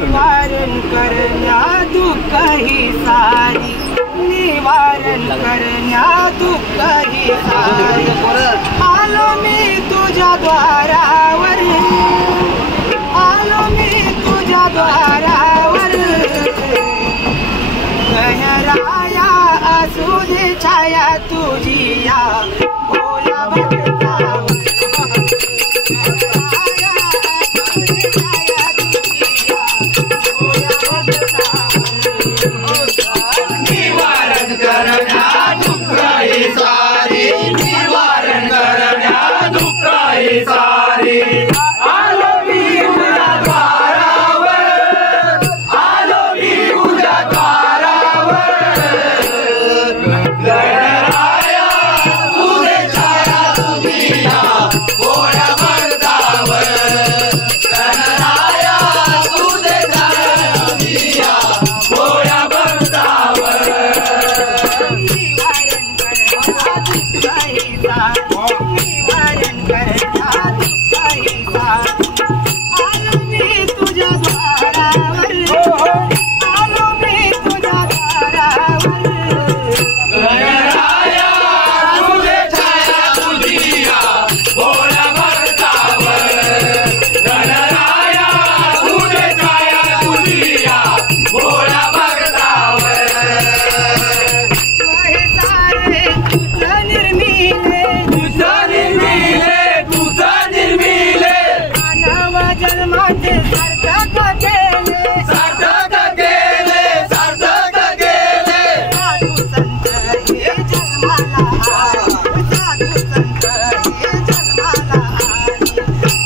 निवारण करण्या दुःख ही सारी, निवारण करण्या दुःख ही सारी, आलो मी तुझ्या द्वारावर, आलो मी तुझ्या द्वारावर, गणराया असू दे छाया तुझी या भोला भक्तावर, निवारण करण्या दुःख ही सारी, निवारण करण्या दुःख ही सारी, आलो मी तुझ्या द्वारावर, आलो मी तुझ्या द्वारावर, गणराया तुझे छाया तुझी या भोळ्या भक्तावर, गणराया तुझे छाया तुझी या भोळ्या भक्तावर, निवारण करण्या दुःख ही सारी, आलो मी तुझ्या द्वारावर, आलो मी तुझ्या द्वारावर, गणराया तुझे छाया तुझी या भोळ्या भक्तावर, गणराया तुझे छाया तुझी या भोळ्या भक्तावर, वहे सारे तुझं निर्मिले, तुझं निर्मिले, तुझं निर्मिले, मानव जन्माचे सार्थक केले, सार्थक केले, सार्थक केले, साधू संत हे जन्माला आले, साधू संत हे जन्माला आले,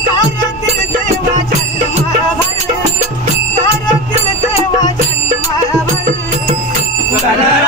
कार्यातील सेवा जन्मभर, कार्यातील सेवा जन्मभर, गणराया